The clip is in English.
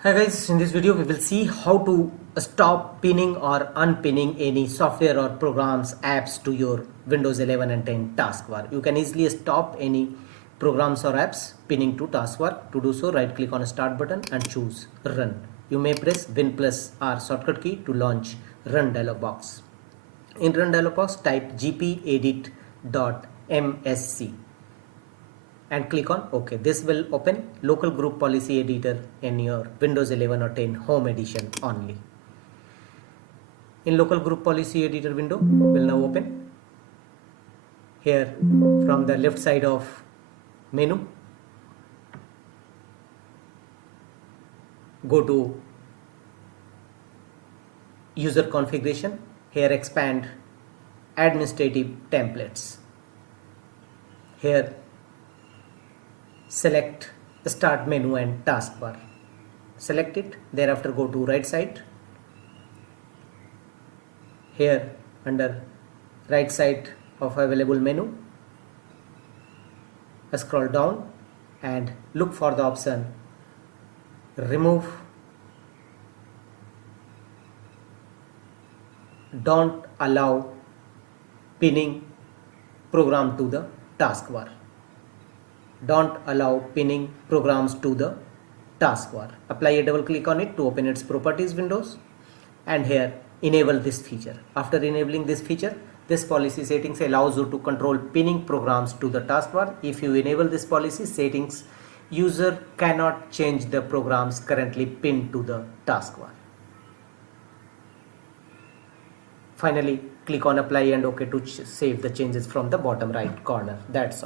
Hi guys, in this video we will see how to stop pinning or unpinning any software or programs, apps to your Windows 11 and 10 taskbar. You can easily stop any programs or apps pinning to taskbar. To do so, right click on a start button and choose run. You may press Win plus R shortcut key to launch run dialog box. In run dialog box, type gpedit.msc and click on OK. This will open local group policy editor in your Windows 11 or 10 home edition only. In local group policy editor window will now open. Here from the left side of menu, go to user configuration. Here expand administrative templates. Here select start menu and taskbar. Select it, thereafter go to right side. Here under right side of available menu, scroll down and look for the option remove don't allow pinning program to the taskbar. Don't allow pinning programs to the taskbar. Apply a double click on it to open its properties windows, and here enable this feature. After enabling this feature, this policy settings allows you to control pinning programs to the taskbar. If you enable this policy settings, user cannot change the programs currently pinned to the taskbar. Finally, click on apply and OK to save the changes from the bottom right corner. That's all.